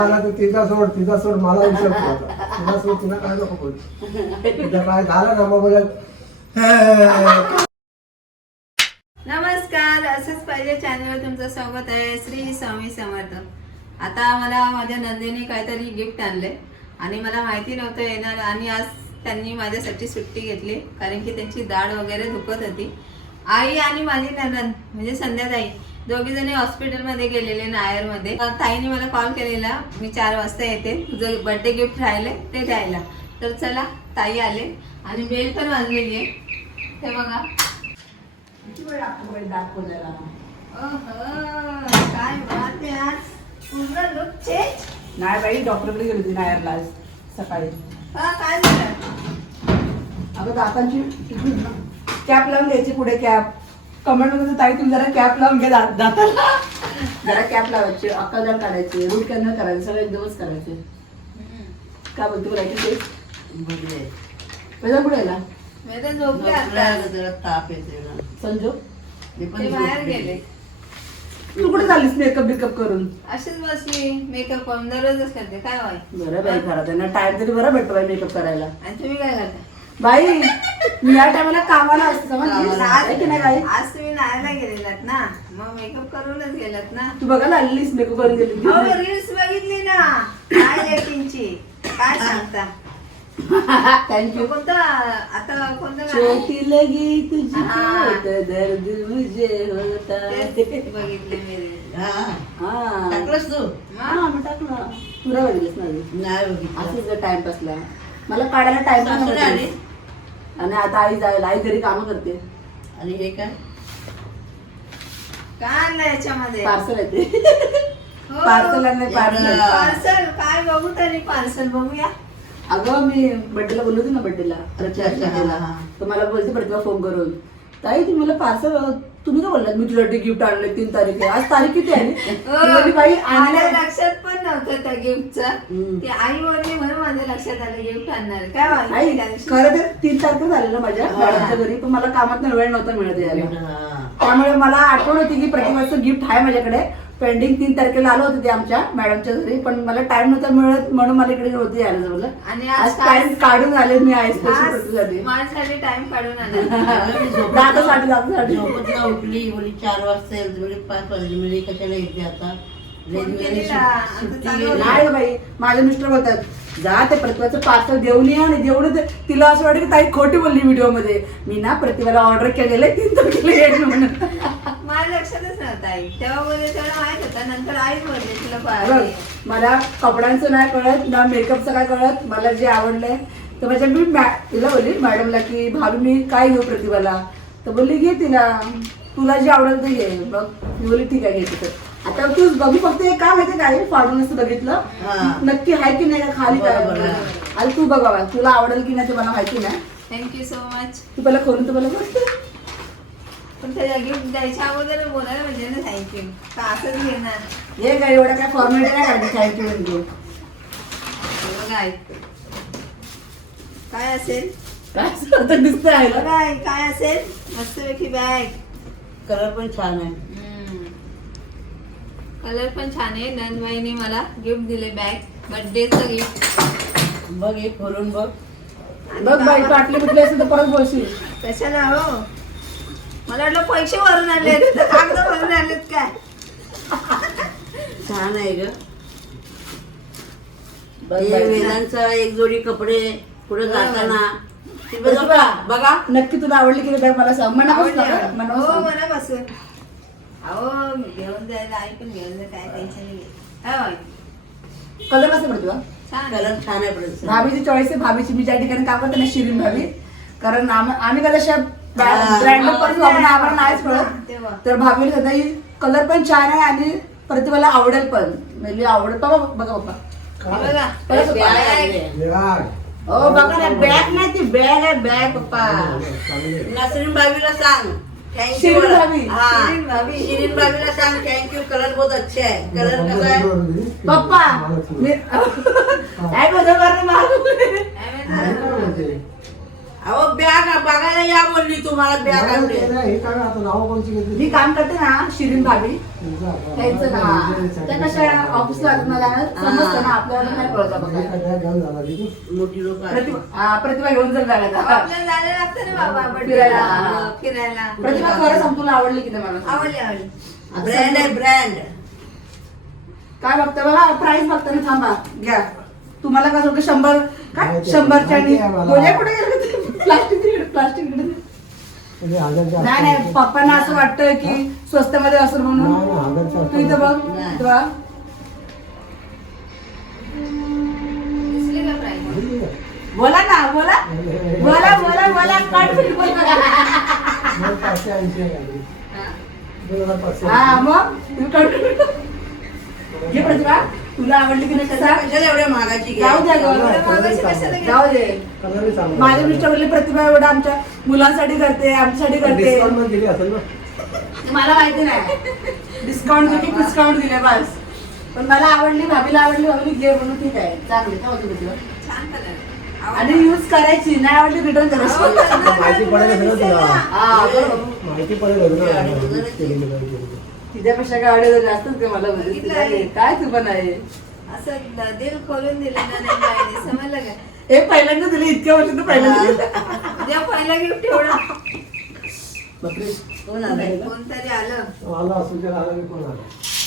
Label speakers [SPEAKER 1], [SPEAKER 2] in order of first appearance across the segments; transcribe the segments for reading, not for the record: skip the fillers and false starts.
[SPEAKER 1] तिचा सोड मला विचार तिला सोड तिला काय नको बोल तिला काय झालं ना मग बोलत
[SPEAKER 2] नमस्कार, असंच पाहिजे चॅनलवर तुमचं स्वागत आहे. श्री स्वामी समर्थ. आता मला माझ्या नंदेने काहीतरी गिफ्ट आणले आणि मला माहिती नव्हतं येणार आणि आज त्यांनी माझ्यासाठी सुट्टी घेतली कारण की त्यांची दाढ वगैरे दुखत होती. आई आणि माझी नंदन म्हणजे संध्याताई दोघी जणी हॉस्पिटलमध्ये गेलेले नायरमध्ये. ताईने मला कॉल केलेला मी 4 वाजता येते, तुझं बर्थडे गिफ्ट राहिले ते द्यायला. तर चला ताई आले आणि बेल पण वाजलेली आहे. हे बघा काय बात आहे, आज पूर्ण लुक चेंज.
[SPEAKER 3] नाही बाई, डॉक्टरकडे गेली होती नायरला आज सकाळी.
[SPEAKER 2] काय झालं?
[SPEAKER 3] अगं दातांची कॅप लावून द्यायची, पुढे कॅप. कमेंट मध्ये ताई तुम्ही जरा कॅप लावून घ्या दाताला. जरा कॅप लावायची, अक्कलदार काढायचे, रूट कॅनल करायचे, सगळे एकदमच करायचे. काय बोलते बोलायची ते पुढे यायला
[SPEAKER 2] मी तर झोपले आता.
[SPEAKER 4] जरा ताप येते ना.
[SPEAKER 3] संजू
[SPEAKER 4] मी
[SPEAKER 2] ते
[SPEAKER 4] पण
[SPEAKER 2] बाहेर गेले.
[SPEAKER 3] तू कुठे चाललीस मेकअप बिकअप करून?
[SPEAKER 2] अशीच बसली, मेकअप करून दररोजच करते. काय व्हाय?
[SPEAKER 3] बरं बाई, खरं त्यांना टाइम तरी बरं भेटतो बाई मेकअप करायला.
[SPEAKER 2] आणि तुम्ही काय करता?
[SPEAKER 3] बाई मी या टायमाला कामाला असते समजलीस? आहे की नाही बाई?
[SPEAKER 2] आज तुम्ही नायला गेलेलात ना, मग मेकअप करूनच गेलात ना.
[SPEAKER 3] तू बघायला आलीस मेकअप करून गेली.
[SPEAKER 2] रील्स बघितली ना काय लेकींची, काय सांगता?
[SPEAKER 3] थँक्यू.
[SPEAKER 2] कोणतं आता कोणतं गाणं?
[SPEAKER 3] छोटी लगी तुझी
[SPEAKER 2] हाँ.
[SPEAKER 3] होत दर्द मुझे होता.
[SPEAKER 2] तेच बघितले मी reel.
[SPEAKER 4] हा.
[SPEAKER 3] हा
[SPEAKER 4] टाकलंस तू?
[SPEAKER 3] हा, मी टाकलं. तुला बघितलंस ना आधी?
[SPEAKER 4] नाही बघितलं.
[SPEAKER 3] असंच टाइमपासला मला काढायला टाइम
[SPEAKER 4] सासूने आली?
[SPEAKER 3] आणि आता आई जायला, आई घरी कामं करते.
[SPEAKER 4] आणि हे काय?
[SPEAKER 2] काय आणलं याच्यामध्ये?
[SPEAKER 3] पार्सल येते.
[SPEAKER 2] हो.
[SPEAKER 3] पार्सल आणलंय, पार्सल.
[SPEAKER 2] पार्सल काय बघू तरी, पार्सल बघूया.
[SPEAKER 3] अगं मी बर्थडेला बोललो होती ना, बर्थडेला
[SPEAKER 4] अच्छा, अच्छा, हा, हा.
[SPEAKER 3] तर मला बोलते प्रतिभा फोन करून, ताई तुम्ही मला पार्सल, तुम्ही काय बोललात मी तुला गिफ्ट आणले 3 तारीख आहे, आज तारीख किती आहे? मी बोलली, बाई
[SPEAKER 2] माझ्या
[SPEAKER 3] आणलं.
[SPEAKER 2] लक्षात पण नव्हतं त्या गिफ्टचं.
[SPEAKER 3] हम्म.
[SPEAKER 2] ती आई बोलली म्हणून माझ्या लक्षात आलं गिफ्ट आणणार. काय
[SPEAKER 3] आई
[SPEAKER 2] माहिती त्या दिवशी?
[SPEAKER 3] खरं तर 3 तारखेला झालेलं माझ्या
[SPEAKER 4] हा.
[SPEAKER 3] मॅडमच्या घरी, पण मला कामात वेळ नव्हता मिळत यायला.
[SPEAKER 4] हा.
[SPEAKER 3] त्यामुळे मला आठवण होती की प्रतिभाचं गिफ्ट आहे माझ्याकडे पेंडिंग. 3 तारखेला आलो होते ते आमच्या मॅडमच्या घरी, पण मला टाइम नव्हता मिळत म्हणून मला इकडे नव्हती यायला जमलं.
[SPEAKER 2] आणि
[SPEAKER 3] आज टाइम काढून आले मी आहे स्पेशल
[SPEAKER 2] आज
[SPEAKER 3] प्रतिभासाठी.
[SPEAKER 2] माझ्यासाठी टाइम काढून आला.
[SPEAKER 4] मी झोपेत-
[SPEAKER 3] दातासाठी
[SPEAKER 4] झोपेतनं उठली, बोली 4 वाजता येईल, बोली 5 वाजले, म्हणजे कशाला येते आता?
[SPEAKER 2] फोन केलेला,
[SPEAKER 4] रेल्वेने
[SPEAKER 2] आता
[SPEAKER 4] सुट्टी
[SPEAKER 2] चालू
[SPEAKER 4] गेली.
[SPEAKER 2] होतं.
[SPEAKER 3] नाही बाई, माझे मिस्टर बोलतात जा ते प्रतिभाचं पार्सल देऊन ये, आणि देऊन ये. तिला असं वाटतं की ताई खोटी बोलली व्हिडिओ मध्ये. मी ना प्रतिभाला ऑर्डर केलेलं आहे 3 तारखेला येईल म्हणून.
[SPEAKER 2] माझ्या लक्षातच नव्हतं आई. तेव्हा बोलले तेवढं माहित होतं, नंतर आईच बोलले तुला
[SPEAKER 3] बघ,
[SPEAKER 2] पाहिजे.
[SPEAKER 3] मला कपड्यांचं नाही कळत ना मेकअपचं काय कळत. मला जे आवडलंय तर माझ्या मी तिला बोलली मॅडमला की भाभी मी काय घेऊ प्रतिभाला, तर बोलली घे तिला, तुला जे आवडेल ते घे. बघ मी बोलली ठीक आहे घेते. तर आता तू बघू फक्त हे काय माहिती काय फाडून असं बघितलं
[SPEAKER 4] हा.
[SPEAKER 3] नक्की आहे की नाही का खाली काय.
[SPEAKER 4] बरोबर आहे.
[SPEAKER 3] आणि तू बघावा तुला आवडेल की नाही ते मला माहिती नाही.
[SPEAKER 2] Thank you so much.
[SPEAKER 3] तू पहिला खोलून तर मला बघ.
[SPEAKER 2] पण त्याच्या गिफ्ट द्यायच्या अगोदर बोलायला म्हणजे ना थँक्यू. का असंच घेणार?
[SPEAKER 3] हे काय एवढं काय फॉर्मॅलिटी नाही काढली थँक्यू म्हणजे.
[SPEAKER 2] हे बघा आई. काय असेल?
[SPEAKER 3] काय असं दिसतंय आहे ना?
[SPEAKER 2] बघा आई, काय असेल? मस्तपैकी बॅग.
[SPEAKER 4] कलर पण छान आहे.
[SPEAKER 2] कलर पण छान आहे. नंदबाईने मला गिफ्ट दिले बॅग, बर्थडेचं गिफ्ट.
[SPEAKER 4] बघ हे खोलून बघ.
[SPEAKER 3] बघ बाई पाटली बिटली असेल तर परत बोलशील.
[SPEAKER 2] कशाला हो? मला वाटलं पैसे भरून आलेत, कागद भरून आलेत काय?
[SPEAKER 4] छान आहे ग.
[SPEAKER 3] बघ
[SPEAKER 4] हे
[SPEAKER 3] बाई.
[SPEAKER 4] वेलांचा एक जोडी कपडे पुढे जाताना ते बघ
[SPEAKER 3] प्रतिभा,
[SPEAKER 4] बघा.
[SPEAKER 3] बघा नक्की तुला आवडली की बॅग मला सांग. मनापासून
[SPEAKER 2] आवडली,
[SPEAKER 3] सांग,
[SPEAKER 2] आवडली.
[SPEAKER 3] मनापासून
[SPEAKER 2] हो,
[SPEAKER 3] सांग.
[SPEAKER 2] मनापासून. अहो घेऊन जायला आई पण घेऊन जा, काय टेन्शन नाही. काय होय?
[SPEAKER 3] कलर कसं प्रतिभा?
[SPEAKER 2] छान आहे.
[SPEAKER 4] कलर छान आहे पण.
[SPEAKER 3] भाभीची चॉईस आहे. भाभीची मी ज्या ठिकाणी काम करते ना शिरीन भाभी, कारण आम्ही कशा
[SPEAKER 4] हा.
[SPEAKER 3] ब्रँड पण आम्हाला नाहीच कळत.
[SPEAKER 2] तेव्हा.
[SPEAKER 3] तर भाभीला सध्या ही कलर पण छान आहे आणि प्रतिभाला आवडेल पण. म्हणजे आवडेल बाबा. बघा बाबा
[SPEAKER 2] हे बघा.
[SPEAKER 3] परत
[SPEAKER 4] बॅग
[SPEAKER 3] बघा.
[SPEAKER 4] आणली.
[SPEAKER 3] हो बघा ना, बॅग नाही ती बॅग आहे, बॅग पप्पा.
[SPEAKER 4] नसरीन भाभीला सांग थँक्यू.
[SPEAKER 3] शिरीन भाभी.
[SPEAKER 2] शिरीन भाभी.
[SPEAKER 4] शिरीन भाभीला सांग थँक्यू. कलर बहुत अच्छे आहे. कलर कसा आहे?
[SPEAKER 3] पप्पा मी काय बदल मारलं मागं?
[SPEAKER 2] काय माहिती?
[SPEAKER 4] अहो बॅग बघायला या बोलली तुम्हाला बॅग
[SPEAKER 1] मला
[SPEAKER 4] आणली
[SPEAKER 1] ते नाही, हे काय आता नाव कोणची घेतली?
[SPEAKER 3] मी काम करते ना शिरीन भाभी
[SPEAKER 1] तुमचं
[SPEAKER 3] त्यांचं ना त्या कशा ऑफिसला मला समजतं ना आपल्याला नाही कळत
[SPEAKER 1] हे
[SPEAKER 3] बघा.
[SPEAKER 1] काय घेऊन झाला तिथे?
[SPEAKER 4] मोठी लोक
[SPEAKER 3] प्रतिभा घेऊन जर जायला
[SPEAKER 2] आपल्याला जायला लागतं ना बाबा
[SPEAKER 3] फिरायला.
[SPEAKER 2] birthday-ला, फिरायला
[SPEAKER 3] प्रतिभा खरं सांग तुला आवडली की नाही मला सांग.
[SPEAKER 2] आवडली आवडली
[SPEAKER 4] ब्रँड आहे ब्रँड
[SPEAKER 3] काय बघता बघा प्राइस बघता ना थांबा घ्या तुम्हाला कसं वाटतं 100 काय
[SPEAKER 1] माहिती आहे,
[SPEAKER 3] 100च्या आणि
[SPEAKER 1] माहिती आहे मला.
[SPEAKER 3] गोळ्या कुठे गेले प्लास्टिक
[SPEAKER 1] म्हणजे हजारच्या
[SPEAKER 3] नाही नाही पप्पांना असं वाटतं की स्वस्त मध्ये असेल
[SPEAKER 1] नाही, नाही,
[SPEAKER 3] म्हणून
[SPEAKER 1] हजारच्या
[SPEAKER 3] तू इथं बघ
[SPEAKER 4] नाही.
[SPEAKER 3] इथं बघ.
[SPEAKER 2] दिसली का प्राईस
[SPEAKER 3] बोला ना बोला बोला बोला बोला कॉन्फिडंट बोल
[SPEAKER 1] मग 580 आहे काहीतरी. 2500.
[SPEAKER 3] हा मग तुम्ही confident. घे प्रतिभा तुला आवडली की नाही कसा
[SPEAKER 4] कशाला एवढ्या महागाची घे?
[SPEAKER 3] जाऊ द्या गं.
[SPEAKER 2] एवढं मागाशी कशाला घेतलं?
[SPEAKER 3] जाऊ दे
[SPEAKER 1] कलरही चांगला आहे.
[SPEAKER 3] माझे मिस्टर बोलले प्रतिभा एवढं आमच्या मुलांसाठी करते आमच्यासाठी करते
[SPEAKER 1] डिस्काउंट पण दिली असेल ना?
[SPEAKER 3] मला माहिती नाही डिस्काउंट दिली डिस्काउंट दिले बस पण मला आवडली भाभीला भाभीला घे म्हणून ठीक आहे चांगली काय होती प्रतिभा
[SPEAKER 2] छान कलर
[SPEAKER 3] आणि यूज करायची नाही आवडली रिटर्न करायची
[SPEAKER 1] माहिती पडेल असेल ना तुला?
[SPEAKER 3] हा बरोबर
[SPEAKER 1] माहिती पडेल ना?
[SPEAKER 4] आणि तुझं
[SPEAKER 1] केलेली नाही.
[SPEAKER 3] तिच्यापेक्षा काय आवडेल जास्तच का मला म्हणजे
[SPEAKER 2] बघितलं
[SPEAKER 3] तिला
[SPEAKER 2] आहे.
[SPEAKER 3] हे काय तू पण आहे
[SPEAKER 2] असं दिल खोलून दिलं ना नाही बाईने, समजलं का
[SPEAKER 3] हे पहिल्यांदा दिले इतक्या वर्ष तर पहिल्यांदा दिलं.
[SPEAKER 2] उद्या पहिला गिफ्ट एवढा
[SPEAKER 1] बापरे.
[SPEAKER 4] कोण आलाय?
[SPEAKER 2] कोणतरी आलं
[SPEAKER 1] आला असू द्या, आला मी कोण आला?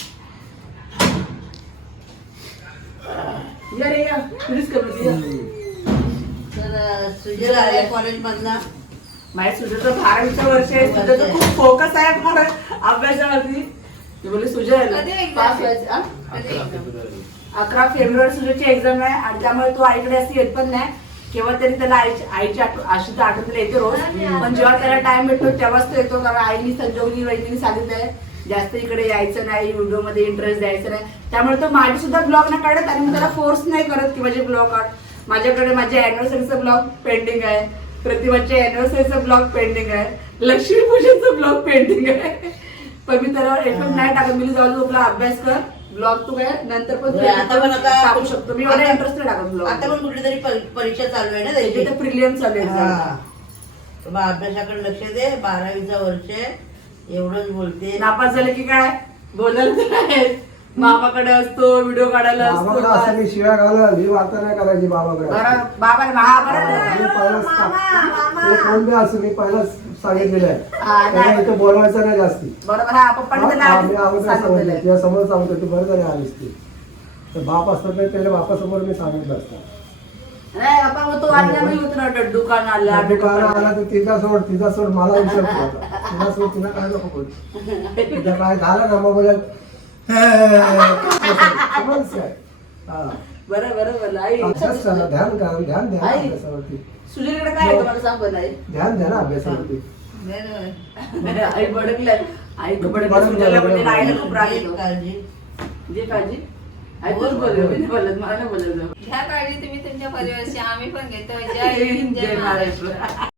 [SPEAKER 3] या रे या प्लीज करू या
[SPEAKER 4] तर सुजल आलाय कॉलेज मधला
[SPEAKER 3] माझ्या सुजाचं 12वीचं वर्ष आहे सुजाचं खूप फोकस आहे पण अभ्यासावरती मी बोलले सुजल
[SPEAKER 2] कधी exam
[SPEAKER 3] पास
[SPEAKER 2] आहे?
[SPEAKER 3] व्हायचं हा?
[SPEAKER 2] कधी एकदम?
[SPEAKER 3] 11 फेब्रुवारी सुजाची एक्झाम आहे आणि त्यामुळे तो आईकडे असं येत पण नाही केव्हा तरी त्याला आईची अशी तर आठवण येते रोज पण जेव्हा त्याला टाइम भेटतो तेव्हाच तो येतो कारण आईनी संजोगनी वहिनी सांगितलंय जास्त इकडे यायचं नाही व्हिडिओ मध्ये इंटरेस्ट द्यायचं नाही त्यामुळे तो माझी सुद्धा ब्लॉग नाही काढत आणि मी त्याला फोर्स नाही करत की माझे ब्लॉग काढ माझ्याकडे माझ्या अॅनिव्हर्सरीचा ब्लॉग पेंडिंग आहे प्रतिभाच्या अॅनिव्हर्सरीचा ब्लॉग पेंडिंग आहे लक्ष्मीपूजनचा ब्लॉग पेंडिंग आहे पण मी त्याला एफर्ट नाही टाकत मी जाऊ आपला अभ्यास कर ब्लॉग तू काय नंतर पण तू
[SPEAKER 4] आता पण आता
[SPEAKER 3] टाकू शकतो मी एवढा इंटरेस्ट नाही टाकत ब्लॉग
[SPEAKER 4] आता पण कुठली तरी परीक्षा चालू आहे ना त्याची
[SPEAKER 3] त्याची प्रिलियम चालू आहे
[SPEAKER 4] हा. तर मग अभ्यासाकडे लक्ष दे 12वीचा वर्ष आहे. एवढंच बोलते
[SPEAKER 3] नापास झालं की काय बोलायला तर आहे मामाकडे असतो व्हिडिओ काढायला
[SPEAKER 1] बाबाकडे असं
[SPEAKER 3] असतो
[SPEAKER 1] मी शिव्या घालला ही वार्ता नाही करायची बाबाकडे.
[SPEAKER 3] बरं बाबा हा बरं
[SPEAKER 1] मी पहिलाच ते कोण बी असं मी पहिलाच सांगितलेलं आहे
[SPEAKER 3] हा, नाही.
[SPEAKER 1] त्याला इथं बोलवायचं नाही जास्ती.
[SPEAKER 3] बरोबर हा पप्पाने त्याला
[SPEAKER 1] हा,
[SPEAKER 3] आधीच
[SPEAKER 1] मी अगोदर
[SPEAKER 3] सांगितलेलं
[SPEAKER 1] सांगितलं
[SPEAKER 3] आहे.
[SPEAKER 1] तुझ्या समोर सांगतो तू बरं झाली आलीस ती तर बाप असतात नाही त्याला बापासमोर मी सांगितलं असतं
[SPEAKER 3] नाही बाबा मग तो आला मी उतरवलं दुकान आला
[SPEAKER 1] दुकान आला तर तिचा सोड मला विचार तिला सोड तिला काय नको बोल तिला काय झालं ना मग बोलेल समस्या आहे. हा.
[SPEAKER 3] बरं बरं बरं आई
[SPEAKER 1] अभ्यास करा, ध्यान करा ध्यान द्या ना
[SPEAKER 3] आई.
[SPEAKER 1] अभ्यासावरती
[SPEAKER 3] सुजयकडे काय आहे तुम्हाला सांग बरं आई
[SPEAKER 1] ध्यान द्या ना अभ्यासावरती
[SPEAKER 2] बरोबर
[SPEAKER 3] आई भडकलाय आई
[SPEAKER 1] भडकलाय.
[SPEAKER 3] सुजयला म्हणजे आईला खूप राग येतो
[SPEAKER 4] काळजी
[SPEAKER 3] जे काळजी आई तूच बोल मी नाही बोलत मला नाही बोलत
[SPEAKER 2] घ्या काळजी तुम्ही तुमच्या परिवाराची आम्ही पण घेतो जय हिंद जय महाराष्ट्र